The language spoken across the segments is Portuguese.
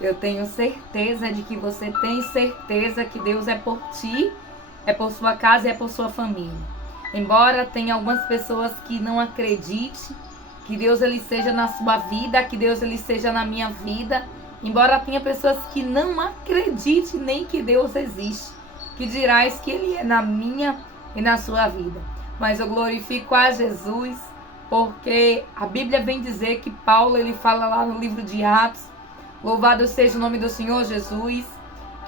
Eu tenho certeza de que você tem certeza que Deus é por ti, é por sua casa e é por sua família. Embora tenha algumas pessoas que não acreditem que Deus ele seja na sua vida, que Deus ele seja na minha vida, embora tenha pessoas que não acreditem nem que Deus existe, que dirás que ele é na minha e na sua vida. Mas eu glorifico a Jesus, porque a Bíblia vem dizer que Paulo ele fala lá no livro de Atos, louvado seja o nome do Senhor Jesus,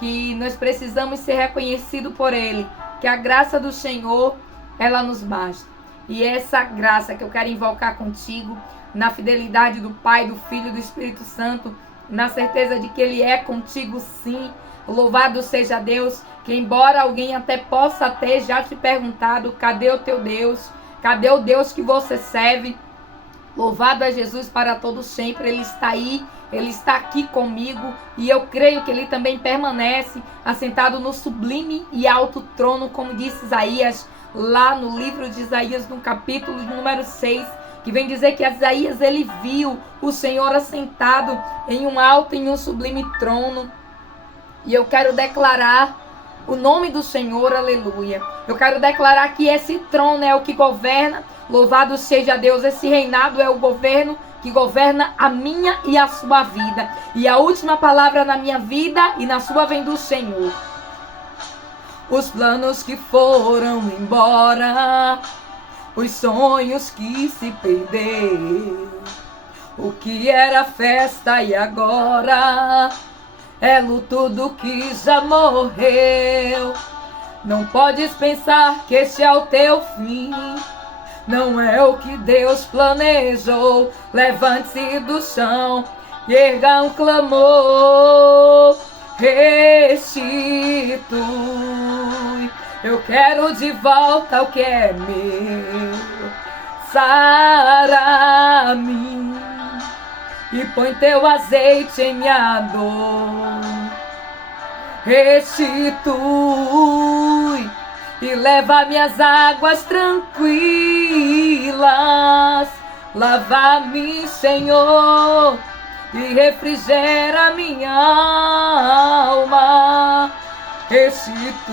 que nós precisamos ser reconhecidos por Ele, que a graça do Senhor, ela nos basta. E essa graça que eu quero invocar contigo, na fidelidade do Pai, do Filho e do Espírito Santo, na certeza de que Ele é contigo sim. Louvado seja Deus, que embora alguém até possa ter já te perguntado, cadê o teu Deus? Cadê o Deus que você serve? Louvado é Jesus para todos sempre, Ele está aí, Ele está aqui comigo e eu creio que Ele também permanece assentado no sublime e alto trono, como disse Isaías, lá no livro de Isaías, no capítulo número 6, que vem dizer que Isaías, ele viu o Senhor assentado em um alto e em um sublime trono. E eu quero declarar o nome do Senhor, aleluia. Eu quero declarar que esse trono é o que governa. Louvado seja Deus, esse reinado é o governo que governa a minha e a sua vida. E a última palavra na minha vida e na sua vem do Senhor. Os planos que foram embora, os sonhos que se perderam, o que era festa e agora é luto do que já morreu. Não podes pensar que este é o teu fim, não é o que Deus planejou. Levante-se do chão e erga um clamor. Restitui, eu quero de volta o que é meu. Sara-me e põe teu azeite em minha dor. Restitui e leva minhas águas tranquilas. Lava-me, Senhor, e refrigera minha alma. Restitui.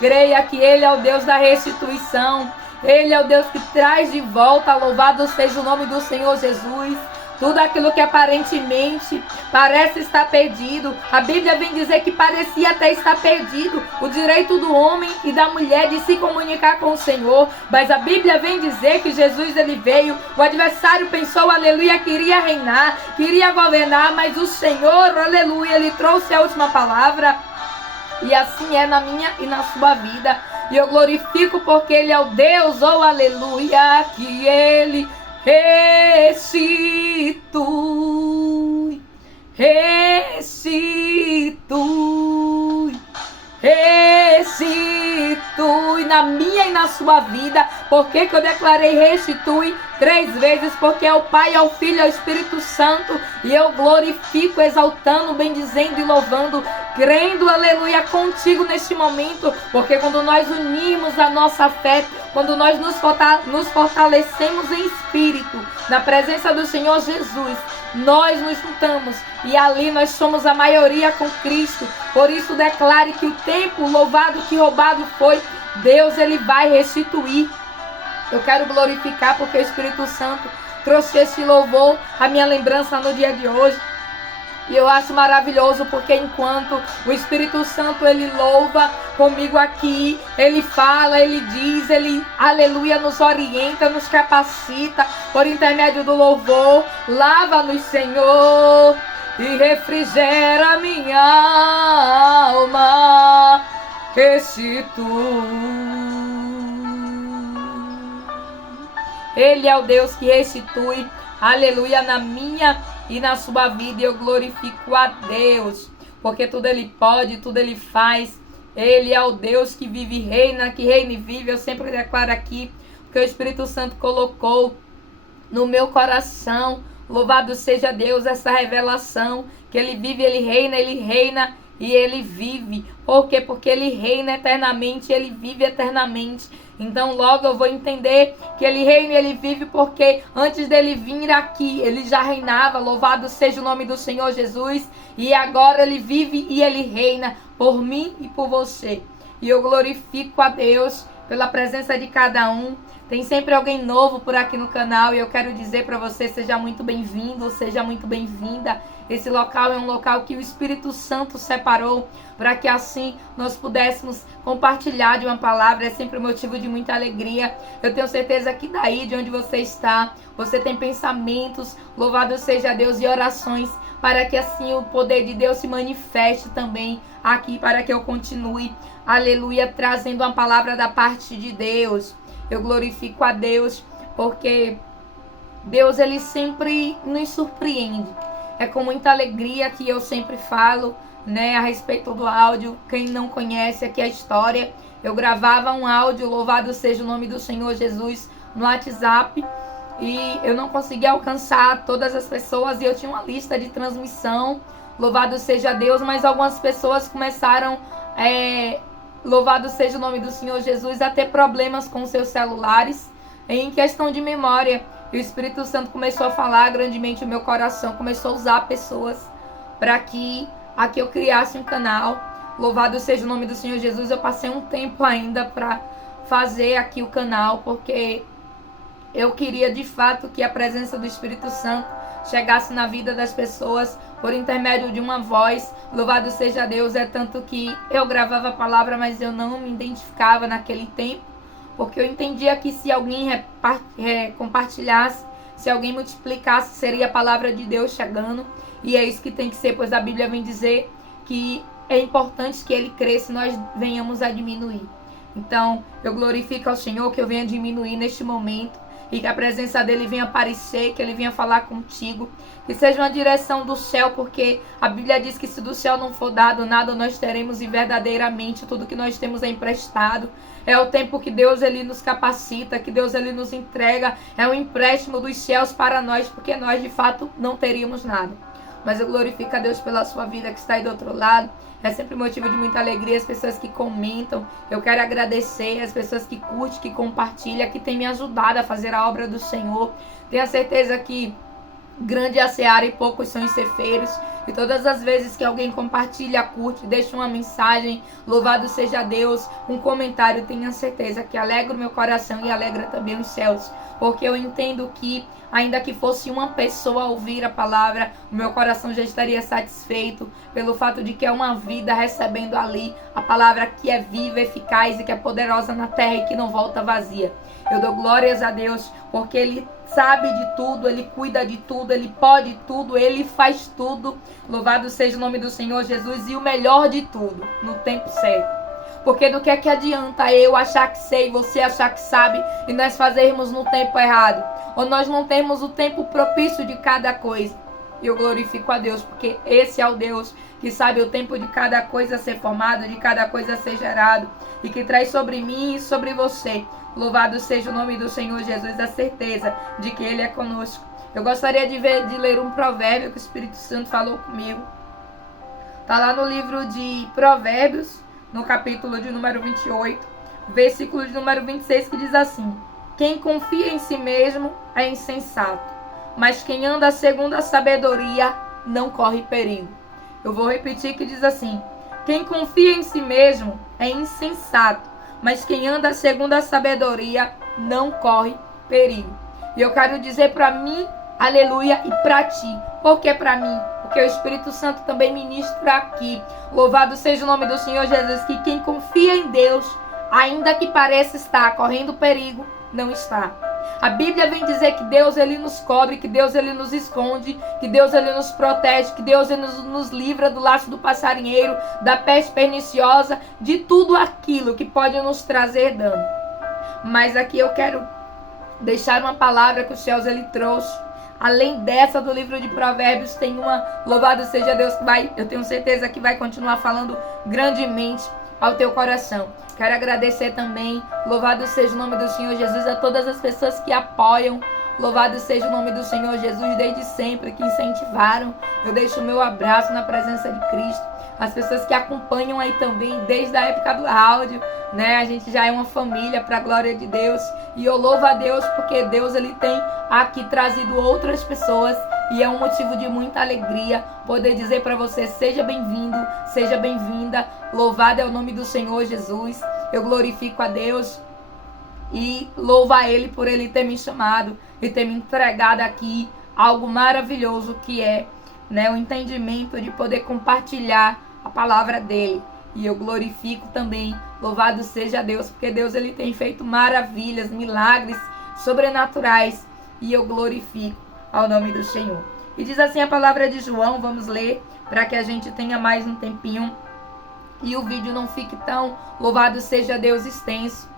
Creia que Ele é o Deus da restituição. Ele é o Deus que traz de volta. Louvado seja o nome do Senhor Jesus. Tudo aquilo que aparentemente parece estar perdido. A Bíblia vem dizer que parecia até estar perdido o direito do homem e da mulher de se comunicar com o Senhor. Mas a Bíblia vem dizer que Jesus ele veio. O adversário pensou, aleluia, queria reinar, queria governar. Mas o Senhor, aleluia, ele trouxe a última palavra. E assim é na minha e na sua vida. E eu glorifico porque Ele é o Deus, oh aleluia, que Ele restitui, restitui, restitui na minha e na sua vida. Por que que eu declarei restitui 3 vezes? Porque é o Pai, é o Filho, é o Espírito Santo. E eu glorifico, exaltando, bendizendo e louvando, crendo, aleluia, contigo neste momento. Porque quando nós unimos a nossa fé, quando nós nos fortalecemos em espírito, na presença do Senhor Jesus, nós nos juntamos e ali nós somos a maioria com Cristo. Por isso declare que o tempo louvado que roubado foi, Deus ele vai restituir. Eu quero glorificar porque o Espírito Santo trouxe esse louvor à minha lembrança no dia de hoje. E eu acho maravilhoso porque enquanto o Espírito Santo ele louva comigo aqui, ele fala, ele diz, ele, aleluia, nos orienta, nos capacita por intermédio do louvor. Lava-nos, Senhor, e refrigera minha alma. Restitui. Ele é o Deus que restitui, aleluia, na minha e na sua vida. E eu glorifico a Deus, porque tudo Ele pode, tudo Ele faz. Ele é o Deus que vive e reina, que reina e vive. Eu sempre declaro aqui, porque o Espírito Santo colocou no meu coração. Louvado seja Deus, essa revelação, que Ele vive, Ele reina e Ele vive. Por quê? Porque Ele reina eternamente, Ele vive eternamente. Então logo eu vou entender que ele reina e ele vive, porque antes dele vir aqui, ele já reinava. Louvado seja o nome do Senhor Jesus. E agora ele vive e ele reina por mim e por você. E eu glorifico a Deus pela presença de cada um. Tem sempre alguém novo por aqui no canal e eu quero dizer para você, seja muito bem-vindo, seja muito bem-vinda. Esse local é um local que o Espírito Santo separou para que assim nós pudéssemos compartilhar de uma palavra. É sempre um motivo de muita alegria. Eu tenho certeza que daí de onde você está, você tem pensamentos, louvado seja Deus, e orações, para que assim o poder de Deus se manifeste também aqui, para que eu continue, aleluia, trazendo uma palavra da parte de Deus. Eu glorifico a Deus, porque Deus, ele sempre nos surpreende. É com muita alegria que eu sempre falo, né, a respeito do áudio. Quem não conhece aqui a história, eu gravava um áudio, louvado seja o nome do Senhor Jesus, no WhatsApp, e eu não conseguia alcançar todas as pessoas, e eu tinha uma lista de transmissão, louvado seja Deus, mas algumas pessoas começaram, louvado seja o nome do Senhor Jesus, a ter problemas com seus celulares, em questão de memória. E o Espírito Santo começou a falar grandemente o meu coração, começou a usar pessoas para que aqui eu criasse um canal. Louvado seja o nome do Senhor Jesus. Eu passei um tempo ainda para fazer aqui o canal, porque eu queria de fato que a presença do Espírito Santo chegasse na vida das pessoas por intermédio de uma voz. Louvado seja Deus. É tanto que eu gravava a palavra, mas eu não me identificava naquele tempo, porque eu entendia que se alguém compartilhasse, se alguém multiplicasse, seria a palavra de Deus chegando. E é isso que tem que ser, pois a Bíblia vem dizer que é importante que ele cresça e nós venhamos a diminuir. Então, eu glorifico ao Senhor que eu venha diminuir neste momento, e que a presença dele venha aparecer, que ele venha falar contigo, que seja uma direção do céu, porque a Bíblia diz que se do céu não for dado nada, nós teremos, e verdadeiramente tudo que nós temos é emprestado. É o tempo que Deus, ele nos capacita, que Deus, ele nos entrega, é um empréstimo dos céus para nós, porque nós de fato não teríamos nada. Mas eu glorifico a Deus pela sua vida que está aí do outro lado. É sempre motivo de muita alegria as pessoas que comentam. Eu quero agradecer as pessoas que curtem, que compartilham, que têm me ajudado a fazer a obra do Senhor. Tenho a certeza que grande é a seara e poucos são os ceifeiros. E todas as vezes que alguém compartilha, curte, deixa uma mensagem, louvado seja Deus, um comentário, tenha certeza que alegra o meu coração e alegra também os céus. Porque eu entendo que, ainda que fosse uma pessoa ouvir a palavra, o meu coração já estaria satisfeito pelo fato de que é uma vida recebendo ali a palavra que é viva, eficaz e que é poderosa na terra e que não volta vazia. Eu dou glórias a Deus porque Ele sabe de tudo, Ele cuida de tudo, Ele pode tudo, Ele faz tudo. Louvado seja o nome do Senhor Jesus, e o melhor de tudo, no tempo certo. Porque do que é que adianta eu achar que sei, você achar que sabe, e nós fazermos no tempo errado? Ou nós não temos o tempo propício de cada coisa? E eu glorifico a Deus, porque esse é o Deus que sabe o tempo de cada coisa ser formado, de cada coisa ser gerado, e que traz sobre mim e sobre você, louvado seja o nome do Senhor Jesus, a certeza de que Ele é conosco. Eu gostaria de ler um provérbio que o Espírito Santo falou comigo. Está lá no livro de Provérbios, no capítulo de número 28, versículo de número 26, que diz assim: quem confia em si mesmo é insensato, mas quem anda segundo a sabedoria não corre perigo. Eu vou repetir, que diz assim: quem confia em si mesmo é insensato, mas quem anda segundo a sabedoria não corre perigo. E eu quero dizer para mim, aleluia, e para ti. Por que para mim? Porque o Espírito Santo também ministra aqui. Louvado seja o nome do Senhor Jesus, que quem confia em Deus, ainda que pareça estar correndo perigo, não está. A Bíblia vem dizer que Deus, ele nos cobre, que Deus, ele nos esconde, que Deus, ele nos protege, que Deus, ele nos livra do laço do passarinheiro, da peste perniciosa, de tudo aquilo que pode nos trazer dano. Mas aqui eu quero deixar uma palavra que os céus, ele trouxe. Além dessa do livro de Provérbios, tem uma, louvado seja Deus, que vai, eu tenho certeza que vai continuar falando grandemente ao teu coração. Quero agradecer também, louvado seja o nome do Senhor Jesus, a todas as pessoas que apoiam Louvado seja o nome do Senhor Jesus desde sempre, que incentivaram. Eu deixo o meu abraço na presença de Cristo. As pessoas que acompanham aí também desde a época do áudio, né? A gente já é uma família para a glória de Deus. E eu louvo a Deus porque Deus ele tem aqui trazido outras pessoas. E é um motivo de muita alegria poder dizer para você, seja bem-vindo, seja bem-vinda. Louvado é o nome do Senhor Jesus. Eu glorifico a Deus e louvo a Ele por Ele ter me chamado e ter me entregado aqui algo maravilhoso que é, né, o entendimento de poder compartilhar a palavra dele. E eu glorifico também, louvado seja Deus, porque Deus ele tem feito maravilhas, milagres sobrenaturais, e eu glorifico ao nome do Senhor. E diz assim a palavra de João, vamos ler, para que a gente tenha mais um tempinho e o vídeo não fique tão, louvado seja Deus, extenso.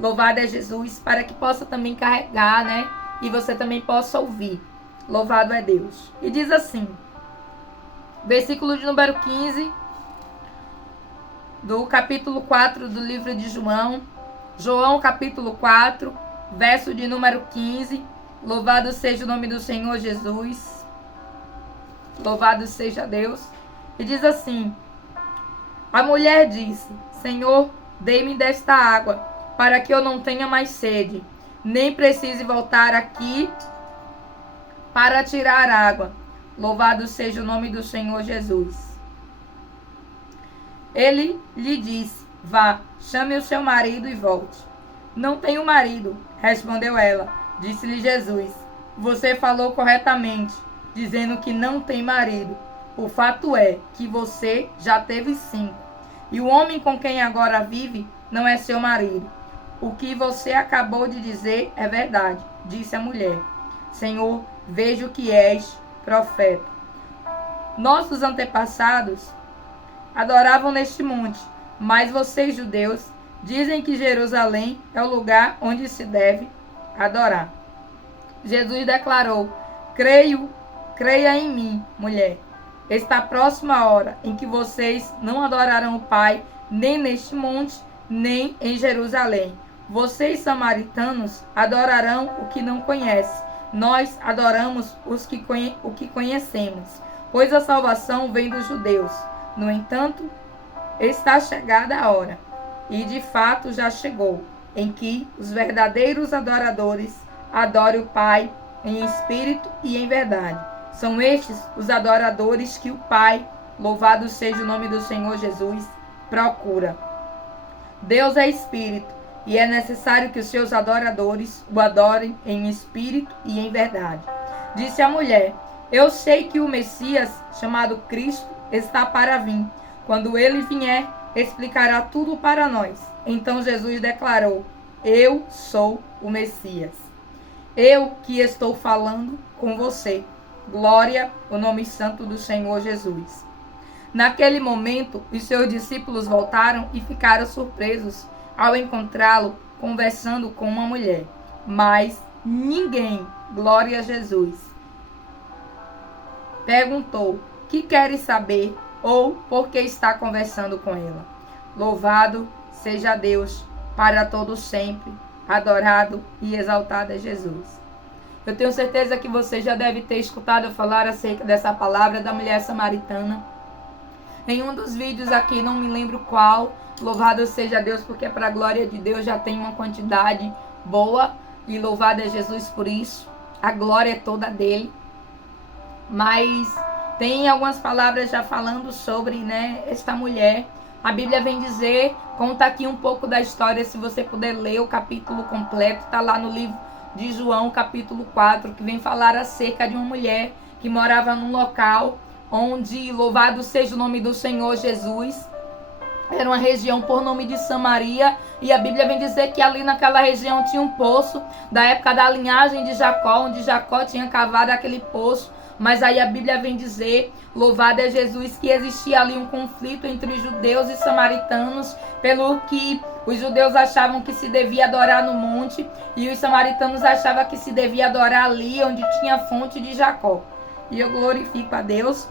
Louvado é Jesus, para que possa também carregar, né? E você também possa ouvir. Louvado é Deus. E diz assim, versículo de número 15, do capítulo 4 do livro de João. João capítulo 4, verso de número 15. Louvado seja o nome do Senhor Jesus. Louvado seja Deus. E diz assim, a mulher disse, Senhor, dê-me desta água, para que eu não tenha mais sede, nem precise voltar aqui para tirar água. Louvado seja o nome do Senhor Jesus. Ele lhe disse, vá, chame o seu marido e volte. Não tenho marido, respondeu ela. Disse-lhe Jesus, você falou corretamente, dizendo que não tem marido. O fato é que você já teve 5, e o homem com quem agora vive não é seu marido. O que você acabou de dizer é verdade, disse a mulher. Senhor, vejo que és profeta. Nossos antepassados adoravam neste monte, mas vocês, judeus, dizem que Jerusalém é o lugar onde se deve adorar. Jesus declarou, creia em mim, mulher. Está próxima a hora em que vocês não adorarão o Pai, nem neste monte, nem em Jerusalém. Vocês, samaritanos, adorarão o que não conhecem. Nós adoramos o que conhecemos, pois a salvação vem dos judeus. No entanto, está chegada a hora, e de fato já chegou, em que os verdadeiros adoradores adorem o Pai em espírito e em verdade. São estes os adoradores que o Pai, louvado seja o nome do Senhor Jesus, procura. Deus é espírito, e é necessário que os seus adoradores o adorem em espírito e em verdade. Disse a mulher, eu sei que o Messias, chamado Cristo, está para vir. Quando ele vier, explicará tudo para nós. Então Jesus declarou, eu sou o Messias. Eu que estou falando com você. Glória ao nome santo do Senhor Jesus. Naquele momento, os seus discípulos voltaram e ficaram surpresos ao encontrá-lo conversando com uma mulher. Mas ninguém, glória a Jesus, perguntou, que queres saber ou por que está conversando com ela? Louvado seja Deus para todos sempre. Adorado e exaltado é Jesus. Eu tenho certeza que você já deve ter escutado eu falar acerca dessa palavra da mulher samaritana. Em um dos vídeos aqui, não me lembro qual, louvado seja Deus, porque para a glória de Deus já tem uma quantidade boa, e louvado é Jesus por isso. A glória é toda dele. Mas tem algumas palavras já falando sobre, né, esta mulher. A Bíblia vem dizer, conta aqui um pouco da história, se você puder ler o capítulo completo, está lá no livro de João, capítulo 4, que vem falar acerca de uma mulher que morava num local onde, louvado seja o nome do Senhor Jesus, era uma região por nome de Samaria, e a Bíblia vem dizer que ali naquela região tinha um poço, da época da linhagem de Jacó, onde Jacó tinha cavado aquele poço. Mas aí a Bíblia vem dizer, louvado é Jesus, que existia ali um conflito entre os judeus e samaritanos, pelo que os judeus achavam que se devia adorar no monte, e os samaritanos achavam que se devia adorar ali onde tinha a fonte de Jacó. E eu glorifico a Deus,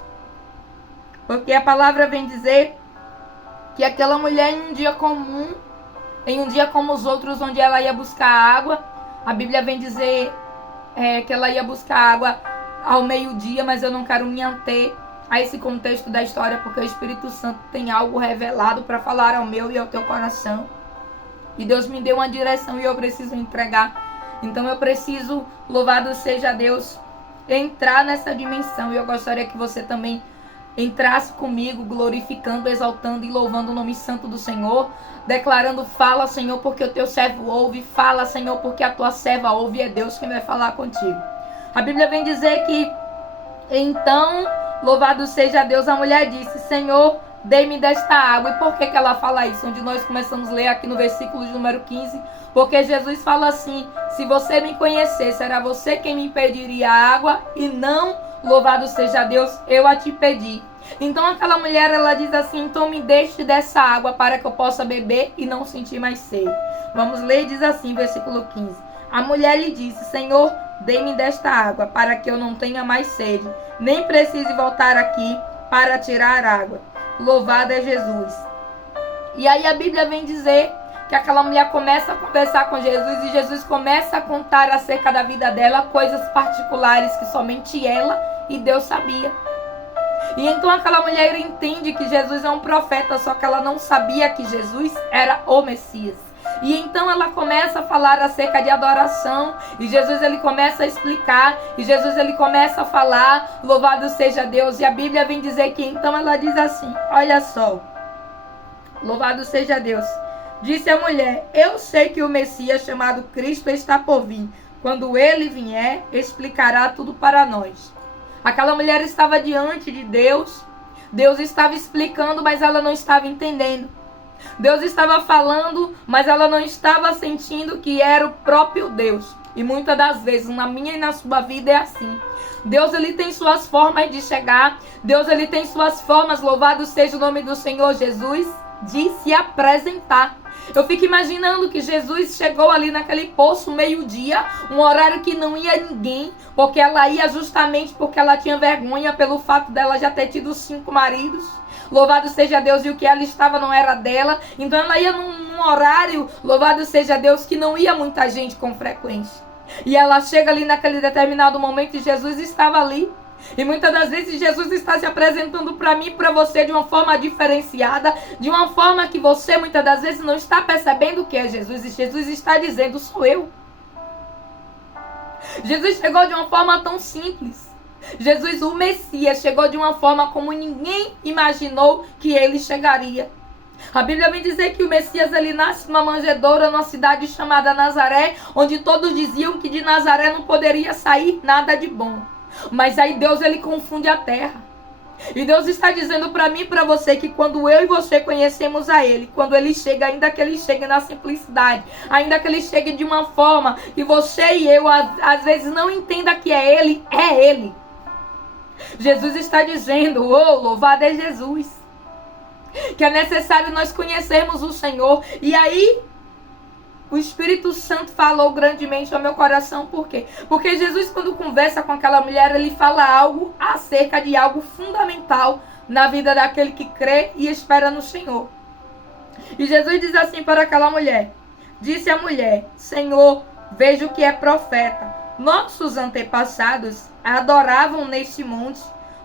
porque a palavra vem dizer que aquela mulher em um dia comum, em um dia como os outros, onde ela ia buscar água, a Bíblia vem dizer, que ela ia buscar água ao meio-dia, mas eu não quero me ater a esse contexto da história, porque o Espírito Santo tem algo revelado para falar ao meu e ao teu coração. E Deus me deu uma direção e eu preciso entregar. Então eu preciso, louvado seja Deus, entrar nessa dimensão. E eu gostaria que você também entrasse comigo, glorificando, exaltando e louvando o nome santo do Senhor, declarando: fala, Senhor, porque o teu servo ouve. Fala, Senhor, porque a tua serva ouve. É Deus quem vai falar contigo. A Bíblia vem dizer que então, louvado seja Deus, a mulher disse: Senhor, dê-me desta água. E por que ela fala isso? Onde nós começamos a ler aqui no versículo de número 15. Porque Jesus fala assim: se você me conhecesse, era você quem me pediria água e não, louvado seja Deus, eu a te pedi. Então aquela mulher, ela diz assim: então me deixe dessa água para que eu possa beber e não sentir mais sede. Vamos ler, diz assim, versículo 15. A mulher lhe disse: Senhor, dê-me desta água para que eu não tenha mais sede, nem precise voltar aqui para tirar água. Louvado é Jesus. E aí a Bíblia vem dizer que aquela mulher começa a conversar com Jesus e Jesus começa a contar acerca da vida dela coisas particulares que somente ela e Deus sabia. E então aquela mulher entende que Jesus é um profeta, só que ela não sabia que Jesus era o Messias. E então ela começa a falar acerca de adoração, e Jesus ele começa a explicar, e Jesus ele começa a falar, louvado seja Deus. E a Bíblia vem dizer que então ela diz assim, olha só, louvado seja Deus. Disse a mulher: eu sei que o Messias chamado Cristo está por vir. Quando ele vier, explicará tudo para nós. Aquela mulher estava diante de Deus. Deus estava explicando, mas ela não estava entendendo. Deus estava falando, mas ela não estava sentindo que era o próprio Deus. E muitas das vezes, na minha e na sua vida, é assim. Deus ele tem suas formas de chegar. Deus ele tem suas formas, louvado seja o nome do Senhor Jesus, de se apresentar. Eu fico imaginando que Jesus chegou ali naquele poço meio-dia, um horário que não ia ninguém, porque ela ia justamente porque ela tinha vergonha pelo fato dela já ter tido 5 maridos. Louvado seja Deus, e o que ela estava não era dela. Então ela ia num horário, louvado seja Deus, que não ia muita gente com frequência. E ela chega ali naquele determinado momento e Jesus estava ali. E muitas das vezes Jesus está se apresentando para mim e para você de uma forma diferenciada, de uma forma que você muitas das vezes não está percebendo que é Jesus. E Jesus está dizendo: sou eu. Jesus chegou de uma forma tão simples. Jesus, o Messias, chegou de uma forma como ninguém imaginou que ele chegaria. A Bíblia vem dizer que o Messias ele nasce numa manjedoura, numa cidade chamada Nazaré, onde todos diziam que de Nazaré não poderia sair nada de bom. Mas aí Deus ele confunde a terra. E Deus está dizendo para mim e para você que quando eu e você conhecemos a Ele, quando Ele chega, ainda que Ele chegue na simplicidade, ainda que Ele chegue de uma forma que você e eu às vezes não entenda que é Ele, é Ele. Jesus está dizendo: oh, louvado é Jesus, que é necessário nós conhecermos o Senhor. E aí o Espírito Santo falou grandemente ao meu coração. Por quê? Porque Jesus, quando conversa com aquela mulher, ele fala algo acerca de algo fundamental na vida daquele que crê e espera no Senhor. E Jesus diz assim para aquela mulher: disse a mulher: Senhor, vejo que é profeta. Nossos antepassados adoravam neste monte,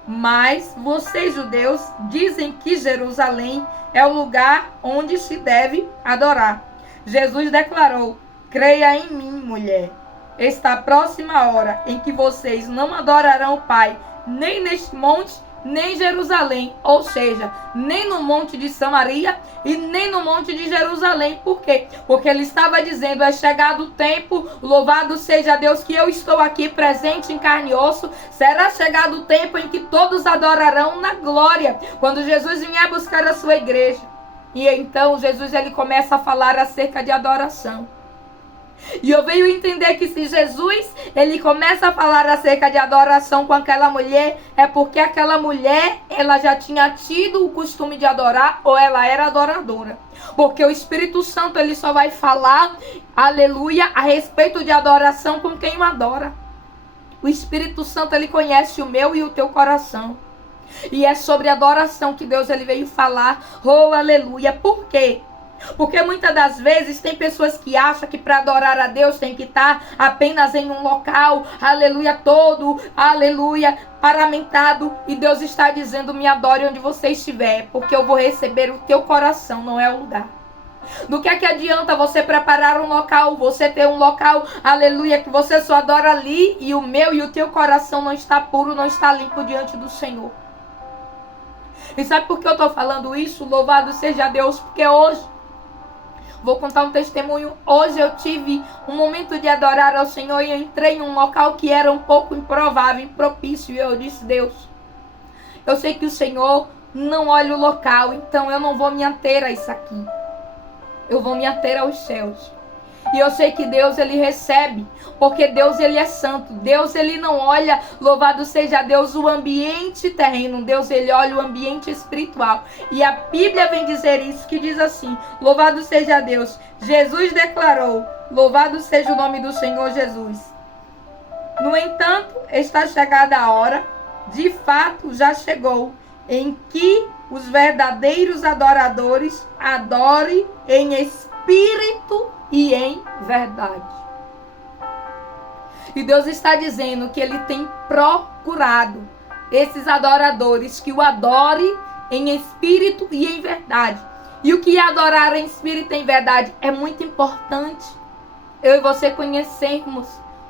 mas vocês, judeus, dizem que Jerusalém é o lugar onde se deve adorar. Jesus declarou: creia em mim, mulher. Está próxima a hora em que vocês não adorarão o Pai, nem neste monte, nem em Jerusalém. Ou seja, nem no monte de Samaria e nem no monte de Jerusalém. Por quê? Porque ele estava dizendo: é chegado o tempo, louvado seja Deus, que eu estou aqui presente em carne e osso. Será chegado o tempo em que todos adorarão na glória, quando Jesus vier buscar a sua igreja. E então Jesus ele começa a falar acerca de adoração. E eu venho entender que se Jesus ele começa a falar acerca de adoração com aquela mulher, é porque aquela mulher ela já tinha tido o costume de adorar, ou ela era adoradora. Porque o Espírito Santo ele só vai falar, aleluia, a respeito de adoração com quem o adora. O Espírito Santo ele conhece o meu e o teu coração. E é sobre adoração que Deus ele veio falar. Oh, aleluia. Por quê? Porque muitas das vezes tem pessoas que acham que para adorar a Deus tem que estar apenas em um local, aleluia, todo, aleluia, paramentado. E Deus está dizendo, me adore onde você estiver, porque eu vou receber o teu coração, não é o lugar. Do que é que adianta você preparar um local, você ter um local, aleluia, que você só adora ali e o meu e o teu coração não está puro, não está limpo diante do Senhor. E sabe por que eu estou falando isso? Louvado seja Deus, porque hoje, vou contar um testemunho, hoje eu tive um momento de adorar ao Senhor e eu entrei em um local que era um pouco improvável, impropício, e eu disse, Deus, eu sei que o Senhor não olha o local, então eu não vou me ater a isso aqui. Eu vou me ater aos céus. E eu sei que Deus, Ele recebe, porque Deus, Ele é santo. Deus, Ele não olha, louvado seja Deus, o ambiente terreno. Deus, Ele olha o ambiente espiritual. E a Bíblia vem dizer isso, que diz assim, louvado seja Deus. Jesus declarou, louvado seja o nome do Senhor Jesus. No entanto, está chegada a hora, de fato já chegou, em que os verdadeiros adoradores adorem em espírito e em verdade. E Deus está dizendo que Ele tem procurado esses adoradores que o adorem em espírito e em verdade. E o que é adorar em espírito e em verdade? É muito importante eu e você conhecermos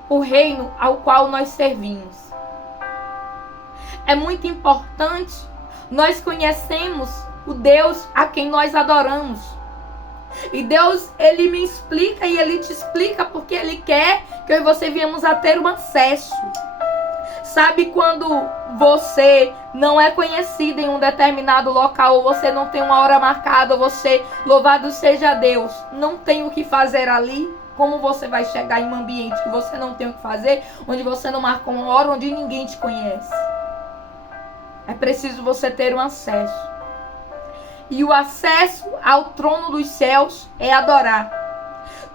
o reino ao qual nós servimos. É muito importante nós conhecemos o Deus a quem nós adoramos. E Deus, Ele me explica e Ele te explica porque Ele quer que eu e você viemos a ter um acesso. Sabe quando você não é conhecido em um determinado local, ou você não tem uma hora marcada, ou você, louvado seja Deus, não tem o que fazer ali? Como você vai chegar em um ambiente que você não tem o que fazer, onde você não marcou uma hora, onde ninguém te conhece? É preciso você ter um acesso. E o acesso ao trono dos céus é adorar.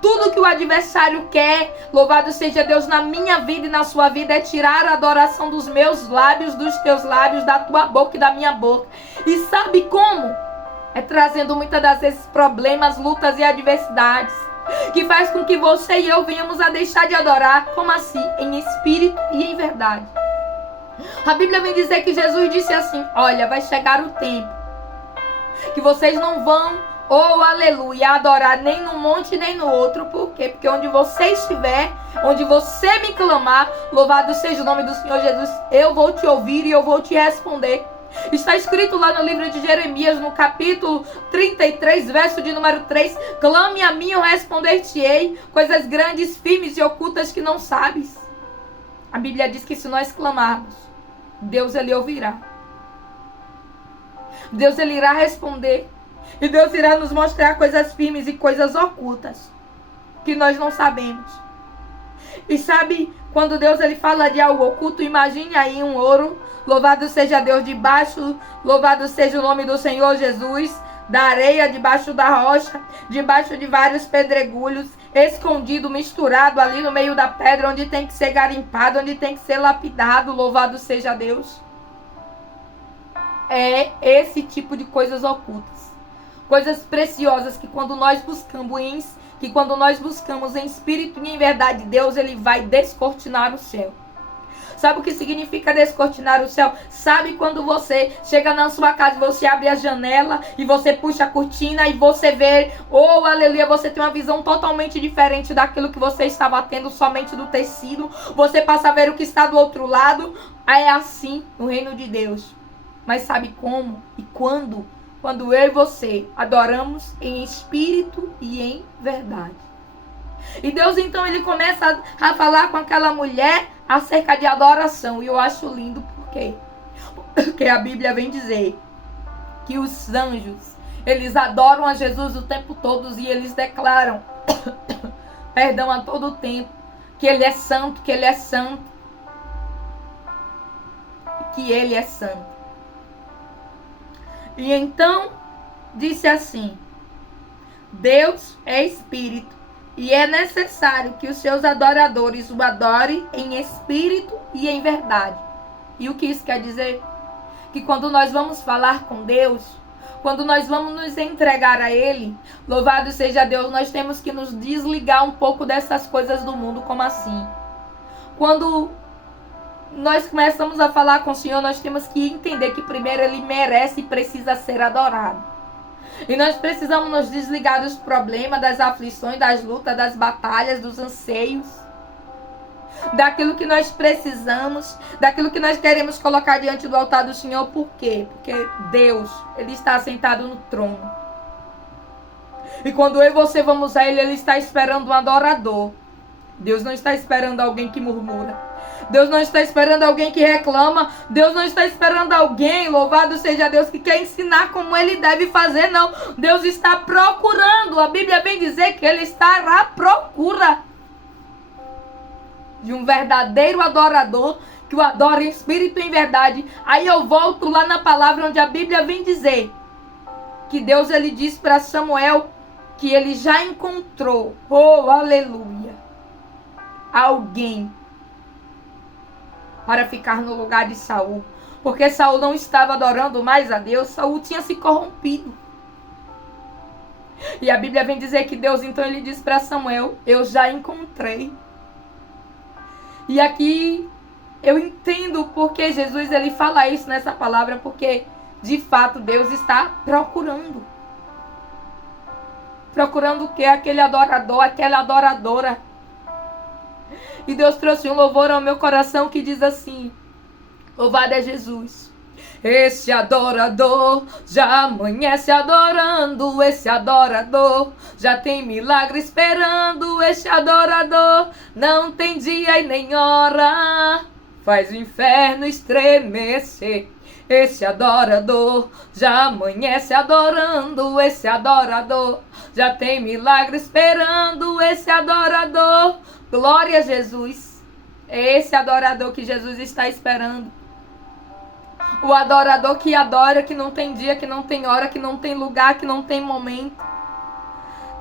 Tudo que o adversário quer, louvado seja Deus, na minha vida e na sua vida, é tirar a adoração dos meus lábios, dos teus lábios, da tua boca e da minha boca. E sabe como? É trazendo muitas das vezes problemas, lutas e adversidades, que faz com que você e eu venhamos a deixar de adorar. Como assim? Em espírito e em verdade. A Bíblia vem dizer que Jesus disse assim, olha, vai chegar o tempo que vocês não vão, aleluia, adorar nem num monte nem no outro. Por quê? Porque onde você estiver, onde você me clamar, louvado seja o nome do Senhor Jesus, eu vou te ouvir e eu vou te responder. Está escrito lá no livro de Jeremias, no capítulo 33, verso de número 3, clame a mim, eu responder-te-ei, coisas grandes, firmes e ocultas que não sabes. A Bíblia diz que se nós clamarmos, Deus, Ele ouvirá. Deus, Ele irá responder. E Deus irá nos mostrar coisas firmes e coisas ocultas que nós não sabemos. E sabe, quando Deus, Ele fala de algo oculto, imagine aí um ouro, louvado seja Deus, debaixo, louvado seja o nome do Senhor Jesus, da areia, debaixo da rocha, debaixo de vários pedregulhos, escondido, misturado ali no meio da pedra, onde tem que ser garimpado, onde tem que ser lapidado, louvado seja Deus. É esse tipo de coisas ocultas, coisas preciosas que quando nós buscamos em espírito e em verdade, Deus, Ele vai descortinar o céu. Sabe o que significa descortinar o céu? Sabe quando você chega na sua casa, você abre a janela e você puxa a cortina e você vê, aleluia, você tem uma visão totalmente diferente daquilo que você estava tendo somente do tecido. Você passa a ver o que está do outro lado. É assim no reino de Deus. Mas sabe como e quando? Quando eu e você adoramos em espírito e em verdade. E Deus, então, Ele começa a falar com aquela mulher acerca de adoração. E eu acho lindo, por quê? Porque a Bíblia vem dizer que os anjos, eles adoram a Jesus o tempo todo e eles declaram, perdão, a todo tempo, que Ele é santo, que Ele é santo, que Ele é santo. E então, disse assim, Deus é espírito. E é necessário que os seus adoradores o adorem em espírito e em verdade. E o que isso quer dizer? Que quando nós vamos falar com Deus, Quando nós vamos nos entregar a Ele, louvado seja Deus, nós temos que nos desligar um pouco dessas coisas do mundo. Como assim? Quando nós começamos a falar com o Senhor, nós temos que entender que primeiro Ele merece e precisa ser adorado. E nós precisamos nos desligar dos problemas, das aflições, das lutas, das batalhas, dos anseios, daquilo que nós precisamos, daquilo que nós queremos colocar diante do altar do Senhor. Por quê? Porque Deus, Ele está sentado no trono. E quando eu e você vamos a Ele, Ele está esperando um adorador. Deus não está esperando alguém que murmura. Deus não está esperando alguém que reclama. Deus não está esperando alguém, louvado seja Deus, que quer ensinar como Ele deve fazer. Não, Deus está procurando. A Bíblia vem dizer que Ele está à procura de um verdadeiro adorador, que o adora em espírito e em verdade. Aí eu volto lá na palavra onde a Bíblia vem dizer que Deus, Ele diz para Samuel que Ele já encontrou, oh aleluia, alguém para ficar no lugar de Saul. Porque Saul não estava adorando mais a Deus, Saul tinha se corrompido. E a Bíblia vem dizer que Deus, então, Ele diz para Samuel, eu já encontrei. E aqui eu entendo porque Jesus, Ele fala isso nessa palavra, porque de fato Deus está procurando. Procurando o quê? Aquele adorador, aquela adoradora. E Deus trouxe um louvor ao meu coração que diz assim: louvado é Jesus. Esse adorador já amanhece adorando, esse adorador já tem milagre esperando, esse adorador não tem dia e nem hora, faz o inferno estremecer. Esse adorador já amanhece adorando, esse adorador já tem milagre esperando, esse adorador. Glória a Jesus. É esse adorador que Jesus está esperando. O adorador que adora, que não tem dia, que não tem hora, que não tem lugar, que não tem momento.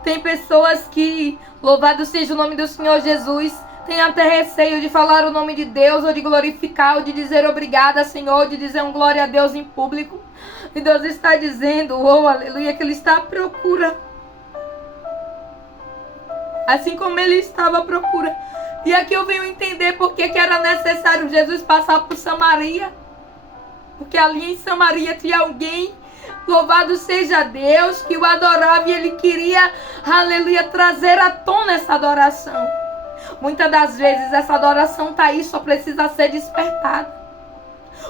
Tem pessoas que, louvado seja o nome do Senhor Jesus, tem até receio de falar o nome de Deus, ou de glorificar, ou de dizer obrigada, Senhor, ou de dizer um glória a Deus em público. E Deus está dizendo, oh aleluia, que Ele está à procura. Assim como Ele estava à procura. E aqui eu venho entender por que era necessário Jesus passar por Samaria. Porque ali em Samaria tinha alguém, louvado seja Deus, que o adorava e Ele queria, aleluia, trazer à tona essa adoração. Muitas das vezes essa adoração está aí, só precisa ser despertada.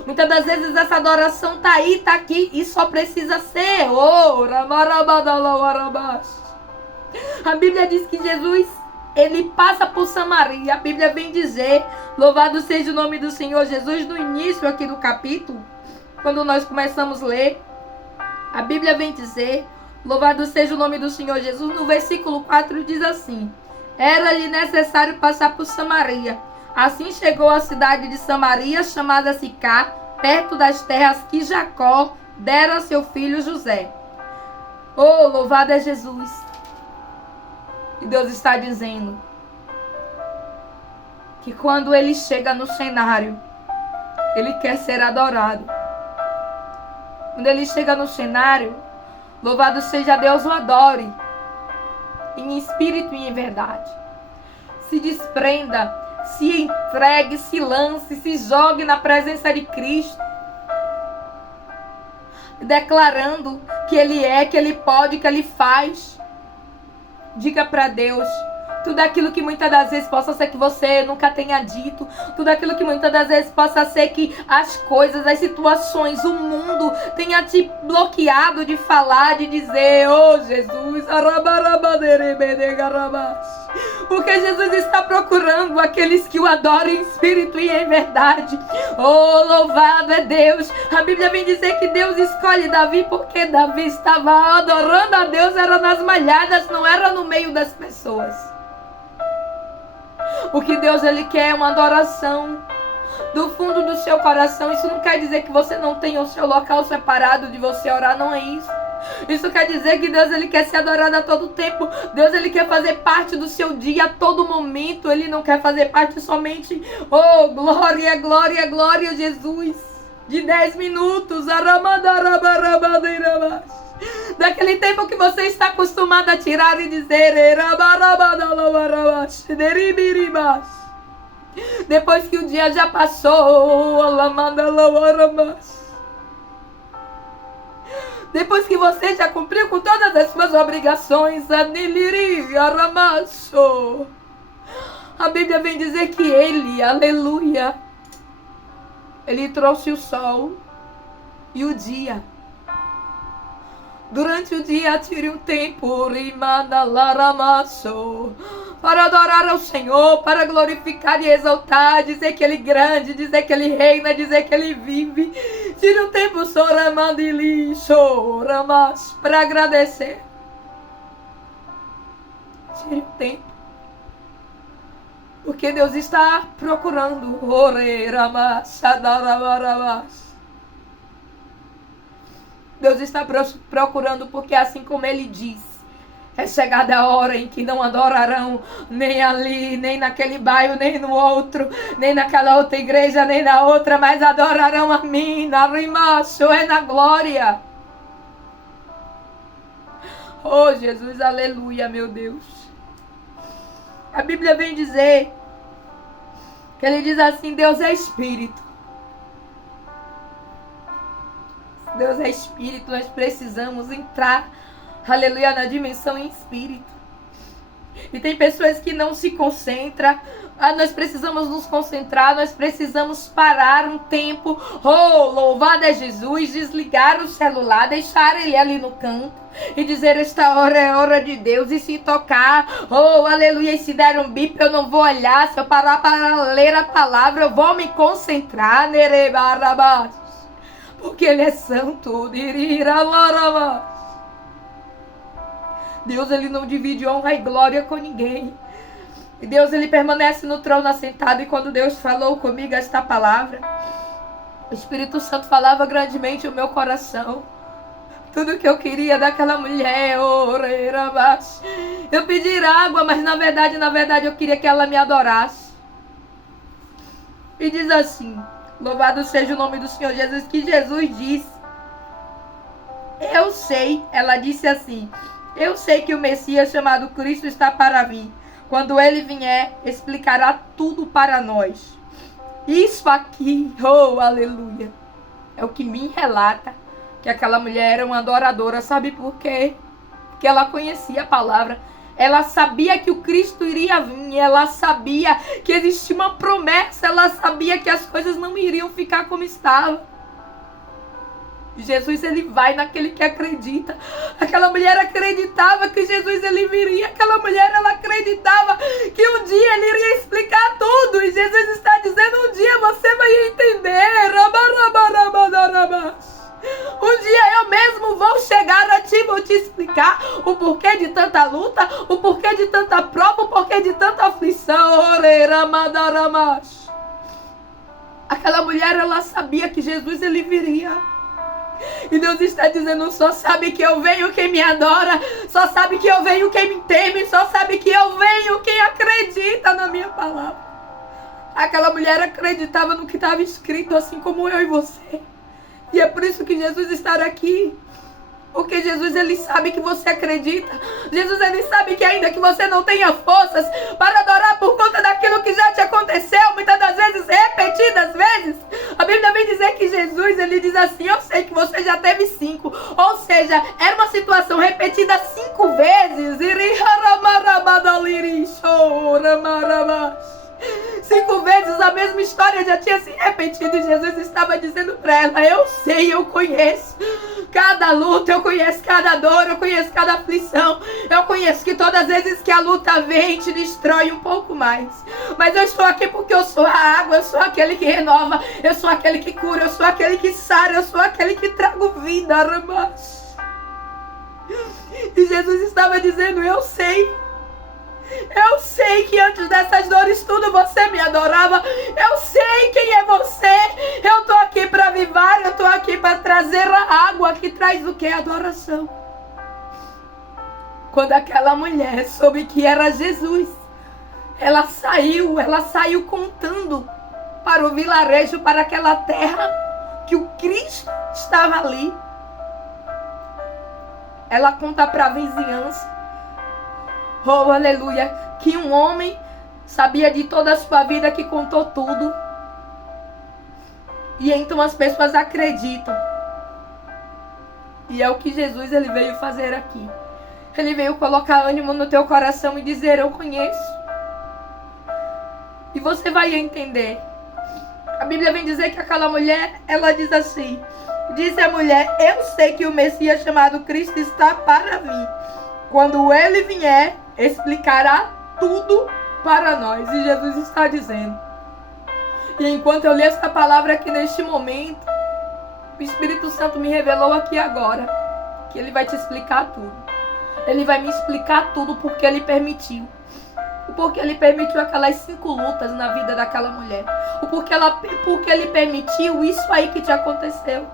Muitas das vezes essa adoração está aí, está aqui e só precisa ser. A Bíblia diz que Jesus, Ele passa por Samaria. A Bíblia vem dizer, louvado seja o nome do Senhor Jesus, no início aqui do capítulo, quando nós começamos a ler, a Bíblia vem dizer, louvado seja o nome do Senhor Jesus, no versículo 4 diz assim: era-lhe necessário passar por Samaria. Assim chegou à cidade de Samaria, chamada Sicá, perto das terras que Jacó dera a seu filho José. Oh, louvado é Jesus! E Deus está dizendo que quando Ele chega no cenário, Ele quer ser adorado. Quando Ele chega no cenário, louvado seja Deus, o adore, em espírito e em verdade. Se desprenda, se entregue, se lance, se jogue na presença de Cristo, declarando que Ele é, que Ele pode, que Ele faz. Diga para Deus tudo aquilo que muitas das vezes possa ser que você nunca tenha dito. Tudo aquilo que muitas das vezes possa ser que as coisas, as situações, o mundo tenha te bloqueado de falar, de dizer, oh Jesus, porque Jesus está procurando aqueles que o adoram em espírito e em verdade. Oh, louvado é Deus. A Bíblia vem dizer que Deus escolhe Davi porque Davi estava adorando a Deus, era nas malhadas, não era no meio das pessoas. O que Deus, Ele quer é uma adoração do fundo do seu coração. Isso não quer dizer que você não tenha o seu local separado de você orar, não é isso. Isso quer dizer que Deus, Ele quer ser adorado a todo tempo. Deus, Ele quer fazer parte do seu dia a todo momento. Ele não quer fazer parte somente, oh, glória, glória, glória, Jesus. de 10 minutos, daquele tempo que você está acostumado a tirar e dizer, depois que o dia já passou, depois que você já cumpriu com todas as suas obrigações, a Bíblia vem dizer que Ele, aleluia, Ele trouxe o sol e o dia. Durante o dia, tire um tempo para adorar ao Senhor, para glorificar e exaltar, dizer que Ele é grande, dizer que Ele reina, dizer que Ele vive. Tire um tempo para agradecer. Tire um tempo. Porque Deus está procurando. Deus está procurando, porque assim como Ele diz, é chegada a hora em que não adorarão nem ali, nem naquele bairro, nem no outro, nem naquela outra igreja, nem na outra, mas adorarão a mim, na rimacho, é na glória. Oh Jesus, aleluia, meu Deus. A Bíblia vem dizer, que Ele diz assim, Deus é Espírito. Deus é Espírito, nós precisamos entrar, aleluia, na dimensão em Espírito. E tem pessoas que não se concentram. Nós precisamos nos concentrar, nós precisamos parar um tempo. Oh, louvado é Jesus, desligar o celular, deixar ele ali no canto e dizer, esta hora é hora de Deus, e se tocar, oh, aleluia, e se der um bip eu não vou olhar, se eu parar para ler a palavra eu vou me concentrar, porque Ele é santo. Deus, Ele não divide honra e glória com ninguém. E Deus, Ele permanece no trono assentado. E quando Deus falou comigo esta palavra, o Espírito Santo falava grandemente o meu coração. Tudo que eu queria daquela mulher, eu pedir água, mas na verdade eu queria que ela me adorasse. E diz assim, louvado seja o nome do Senhor Jesus, que Jesus disse, eu sei, ela disse assim, eu sei que o Messias chamado Cristo está para vir. Quando Ele vier, explicará tudo para nós. Isso aqui, oh, aleluia, é o que me relata que aquela mulher era uma adoradora. Sabe por quê? Porque ela conhecia a palavra. Ela sabia que o Cristo iria vir. Ela sabia que existia uma promessa. Ela sabia que as coisas não iriam ficar como estavam. Jesus, Ele vai naquele que acredita. Aquela mulher acreditava que Jesus, Ele viria. Aquela mulher, ela acreditava que um dia Ele iria explicar tudo. E Jesus está dizendo, um dia você vai entender. Um dia eu mesmo vou chegar a ti, vou te explicar o porquê de tanta luta, o porquê de tanta prova, o porquê de tanta aflição. Aquela mulher, ela sabia que Jesus, Ele viria. E Deus está dizendo, só sabe que eu venho quem me adora, só sabe que eu venho quem me teme, só sabe que eu venho quem acredita na minha palavra. Aquela mulher acreditava no que estava escrito, assim como eu e você. E é por isso que Jesus está aqui. Porque Jesus, Ele sabe que você acredita. Jesus, Ele sabe que ainda que você não tenha forças para adorar por conta daquilo que já te aconteceu, muitas das vezes, repetidas vezes, a Bíblia vem dizer que Jesus, Ele diz assim, eu sei que você já teve 5. Ou seja, era uma situação repetida 5 vezes. 5 vezes a mesma história já tinha se repetido. E Jesus estava dizendo para ela, eu sei, eu conheço cada luta, eu conheço cada dor, eu conheço cada aflição. Eu conheço que todas as vezes que a luta vem, te destrói um pouco mais. Mas eu estou aqui porque eu sou a água, eu sou aquele que renova, eu sou aquele que cura, eu sou aquele que sara, eu sou aquele que trago vida. E Jesus estava dizendo, eu sei que antes dessas dores tudo você me adorava. Eu sei quem é você. Eu estou aqui para avivar, eu estou aqui para trazer a água que traz o que? Adoração. Quando aquela mulher soube que era Jesus, ela saiu contando para o vilarejo, para aquela terra, que o Cristo estava ali. Ela conta para a vizinhança, oh aleluia, que um homem sabia de toda a sua vida, que contou tudo. E então as pessoas acreditam. E é o que Jesus ele veio fazer aqui. Ele veio colocar ânimo no teu coração e dizer: eu conheço. E você vai entender. A Bíblia vem dizer que aquela mulher, ela diz assim: disse a mulher: eu sei que o Messias chamado Cristo está para vir. Quando ele vier, explicará tudo para nós. E Jesus está dizendo. E enquanto eu li essa palavra aqui neste momento, o Espírito Santo me revelou aqui agora que ele vai te explicar tudo. Ele vai me explicar tudo porque ele permitiu. O porquê ele permitiu aquelas 5 lutas na vida daquela mulher. O porque ele permitiu isso aí que te aconteceu.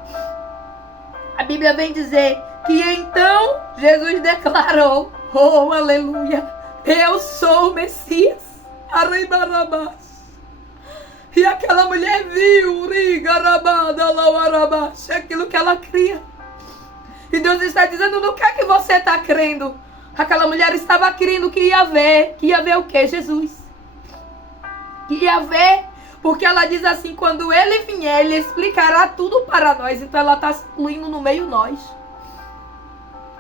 A Bíblia vem dizer que então Jesus declarou: oh, aleluia, eu sou o Messias. Arreibarabás. E aquela mulher viu aquilo que ela cria. E Deus está dizendo: no que é que você está crendo? Aquela mulher estava crendo que ia ver. Que ia ver o que? Jesus. Que ia ver. Porque ela diz assim: quando ele vier, ele explicará tudo para nós. Então ela está incluindo no meio nós.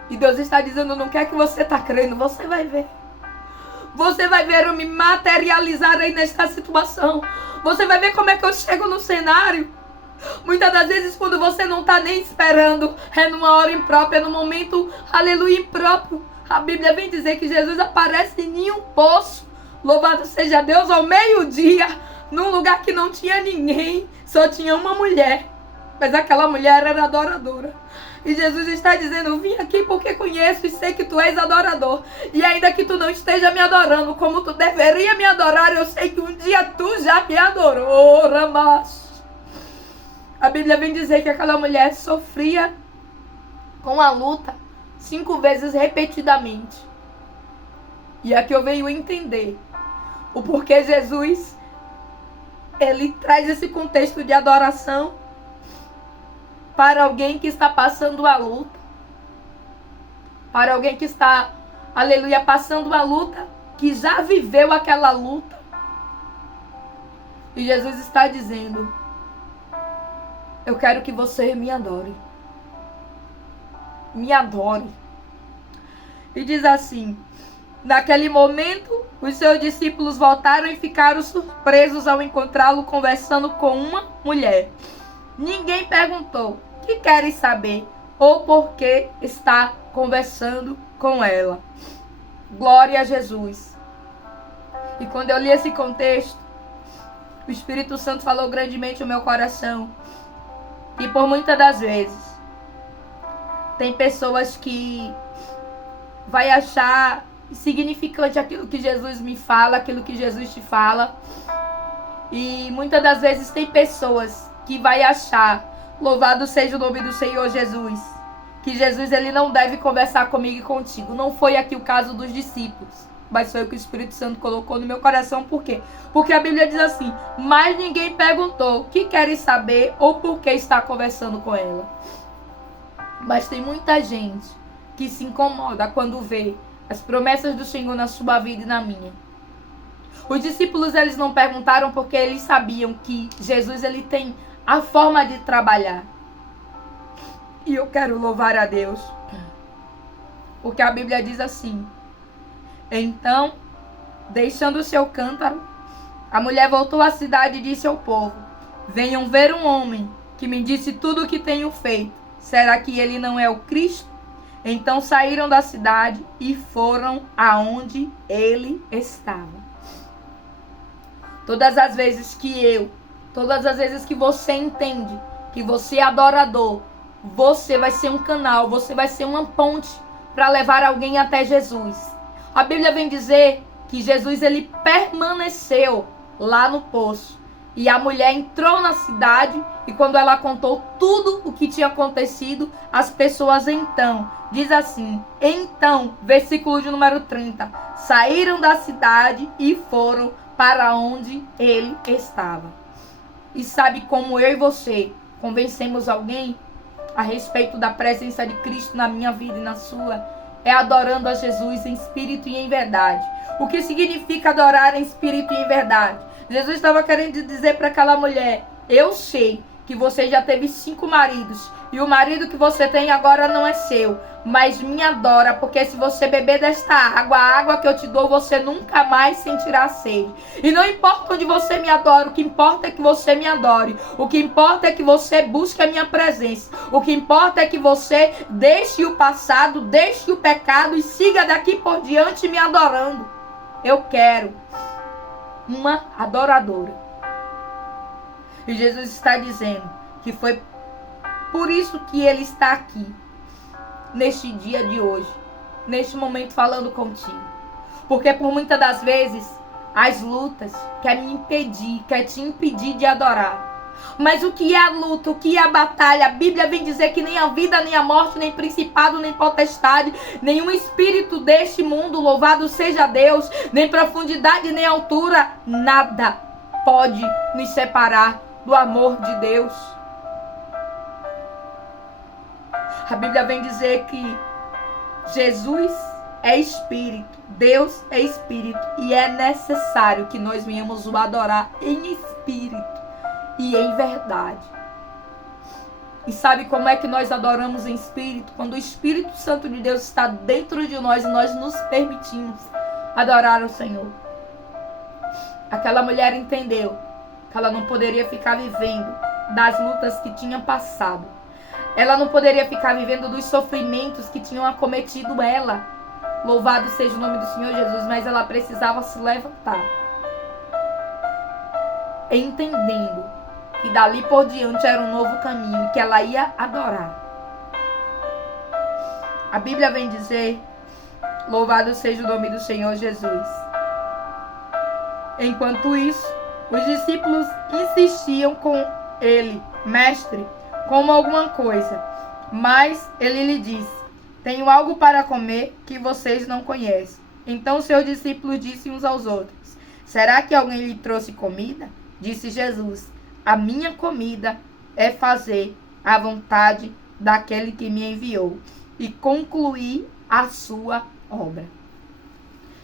E Deus está dizendo: no que é que você está crendo? Você vai ver. Você vai ver eu me materializar aí nesta situação. Você vai ver como é que eu chego no cenário. Muitas das vezes quando você não está nem esperando, é numa hora imprópria, é num momento, aleluia, impróprio. A Bíblia vem dizer que Jesus aparece em um poço. Louvado seja Deus, ao meio-dia, num lugar que não tinha ninguém, só tinha uma mulher. Mas aquela mulher era adoradora. E Jesus está dizendo: vim aqui porque conheço e sei que tu és adorador. E ainda que tu não esteja me adorando como tu deveria me adorar, eu sei que um dia tu já me adorou, Ramás. A Bíblia vem dizer que aquela mulher sofria com a luta 5 vezes repetidamente. E aqui eu venho entender o porquê Jesus ele traz esse contexto de adoração para alguém que está passando a luta. Para alguém que está, aleluia, passando a luta, que já viveu aquela luta. E Jesus está dizendo: eu quero que você me adore. Me adore. E diz assim: naquele momento, os seus discípulos voltaram e ficaram surpresos ao encontrá-lo conversando com uma mulher. Ninguém perguntou: que queres saber? Ou por que está conversando com ela? Glória a Jesus. E quando eu li esse contexto, o Espírito Santo falou grandemente no meu coração. E por muitas das vezes, tem pessoas que vai achar insignificante aquilo que Jesus me fala, aquilo que Jesus te fala. E muitas das vezes tem pessoas que vai achar, louvado seja o nome do Senhor Jesus, que Jesus ele não deve conversar comigo e contigo. Não foi aqui o caso dos discípulos, mas foi o que o Espírito Santo colocou no meu coração. Por quê? Porque a Bíblia diz assim: mas ninguém perguntou: que queres saber ou por que está conversando com ela? Mas tem muita gente que se incomoda quando vê as promessas do Senhor na sua vida e na minha. Os discípulos eles não perguntaram porque eles sabiam que Jesus ele tem a forma de trabalhar. E eu quero louvar a Deus, porque a Bíblia diz assim: então, deixando o seu cântaro, a mulher voltou à cidade e disse ao povo: venham ver um homem que me disse tudo o que tenho feito. Será que ele não é o Cristo? Então saíram da cidade e foram aonde ele estava. Todas as vezes que você entende que você é adorador, você vai ser um canal, você vai ser uma ponte para levar alguém até Jesus. A Bíblia vem dizer que Jesus ele permaneceu lá no poço. E a mulher entrou na cidade e quando ela contou tudo o que tinha acontecido, as pessoas então, diz assim, então, versículo de número 30, saíram da cidade e foram para onde ele estava. E sabe como eu e você, convencemos alguém a respeito da presença de Cristo na minha vida e na sua, é adorando a Jesus em espírito e em verdade. O que significa adorar em espírito e em verdade? Jesus estava querendo dizer para aquela mulher: eu sei que você já teve 5 maridos, e o marido que você tem agora não é seu, mas me adora, porque se você beber desta água, a água que eu te dou, você nunca mais sentirá sede. E não importa onde você me adora, o que importa é que você me adore. O que importa é que você busque a minha presença. O que importa é que você deixe o passado, deixe o pecado e siga daqui por diante me adorando. Eu quero uma adoradora. E Jesus está dizendo que foi por isso que ele está aqui, neste dia de hoje, neste momento falando contigo. Porque por muitas das vezes, as lutas querem me impedir, quer te impedir de adorar. Mas o que é a luta, o que é a batalha? A Bíblia vem dizer que nem a vida, nem a morte, nem principado, nem potestade, nenhum espírito deste mundo, louvado seja Deus, nem profundidade, nem altura, nada pode nos separar do amor de Deus. A Bíblia vem dizer que Jesus é Espírito, Deus é Espírito, e é necessário que nós venhamos o adorar em espírito e em verdade. E sabe como é que nós adoramos em espírito? Quando o Espírito Santo de Deus está dentro de nós e nós nos permitimos adorar o Senhor. Aquela mulher entendeu que ela não poderia ficar vivendo das lutas que tinha passado. Ela não poderia ficar vivendo dos sofrimentos que tinham acometido ela. Louvado seja o nome do Senhor Jesus, mas ela precisava se levantar, entendendo que dali por diante era um novo caminho e que ela ia adorar. A Bíblia vem dizer, louvado seja o nome do Senhor Jesus. Enquanto isso, os discípulos insistiam com ele: mestre, coma alguma coisa. Mas ele lhe disse: tenho algo para comer que vocês não conhecem. Então seus discípulos disseram uns aos outros: será que alguém lhe trouxe comida? Disse Jesus: a minha comida é fazer a vontade daquele que me enviou e concluir a sua obra.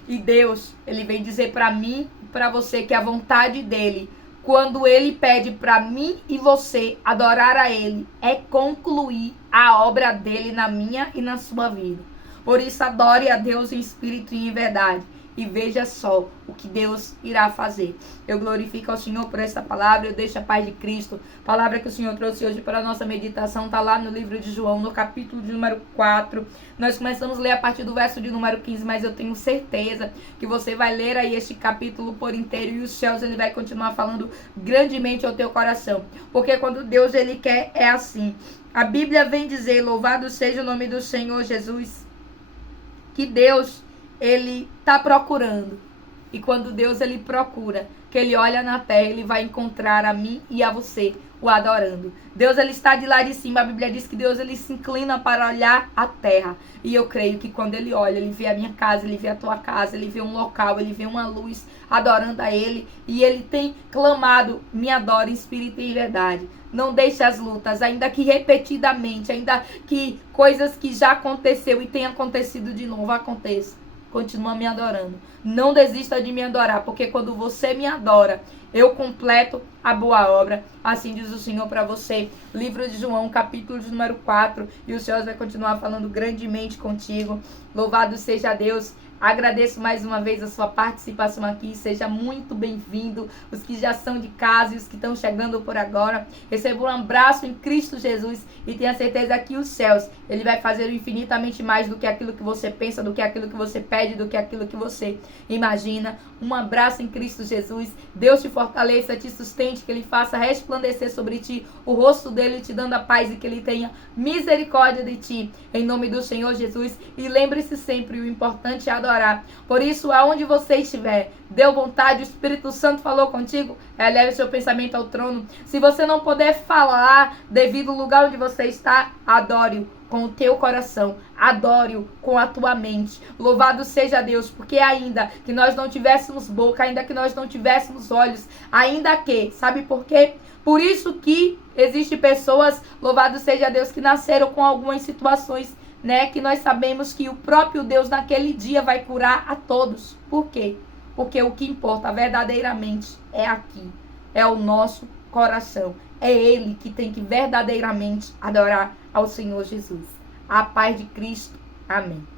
E Deus, ele vem dizer para mim e para você que a vontade dele, quando ele pede para mim e você adorar a ele, é concluir a obra dele na minha e na sua vida. Por isso, adore a Deus em espírito e em verdade. E veja só o que Deus irá fazer. Eu glorifico ao Senhor por esta palavra. Eu deixo a paz de Cristo. Palavra que o Senhor trouxe hoje para a nossa meditação. Está lá no livro de João, no capítulo de número 4. Nós começamos a ler a partir do verso de número 15. Mas eu tenho certeza que você vai ler aí este capítulo por inteiro. E os céus, ele vai continuar falando grandemente ao teu coração. Porque quando Deus, ele quer, é assim. A Bíblia vem dizer, louvado seja o nome do Senhor Jesus, que Deus, ele está procurando. E quando Deus, ele procura, que ele olha na terra, ele vai encontrar a mim e a você o adorando. Deus, ele está de lá de cima. A Bíblia diz que Deus, ele se inclina para olhar a terra. E eu creio que quando ele olha, ele vê a minha casa, ele vê a tua casa, ele vê um local, ele vê uma luz adorando a ele. E ele tem clamado: me adora em espírito e em verdade. Não deixe as lutas, ainda que repetidamente, ainda que coisas que já aconteceu e tenha acontecido de novo, aconteça. Continua me adorando. Não desista de me adorar, porque quando você me adora, eu completo a boa obra. Assim diz o Senhor para você. Livro de João, capítulo de número 4. E o Senhor vai continuar falando grandemente contigo. Louvado seja Deus. Agradeço mais uma vez a sua participação aqui. Seja muito bem-vindo. Os que já são de casa e os que estão chegando por agora. Receba um abraço em Cristo Jesus. E tenha certeza que os céus, ele vai fazer infinitamente mais do que aquilo que você pensa, do que aquilo que você pede, do que aquilo que você imagina. Um abraço em Cristo Jesus. Deus te fortaleça, te sustente, que ele faça resplandecer sobre ti o rosto dele, te dando a paz, e que ele tenha misericórdia de ti. Em nome do Senhor Jesus. E lembre-se sempre, o importante é adorar. Por isso, aonde você estiver, deu vontade, o Espírito Santo falou contigo, eleve seu pensamento ao trono. Se você não puder falar devido ao lugar onde você está, adore-o. com o teu coração, adore-o com a tua mente. Louvado seja Deus, porque ainda que nós não tivéssemos boca, ainda que nós não tivéssemos olhos, ainda que, sabe por quê? Por isso que existem pessoas, louvado seja Deus, que nasceram com algumas situações, né, que nós sabemos que o próprio Deus naquele dia vai curar a todos. Por quê? Porque o que importa verdadeiramente é aqui, é o nosso coração. É Ele que tem que verdadeiramente adorar ao Senhor Jesus. A paz de Cristo. Amém.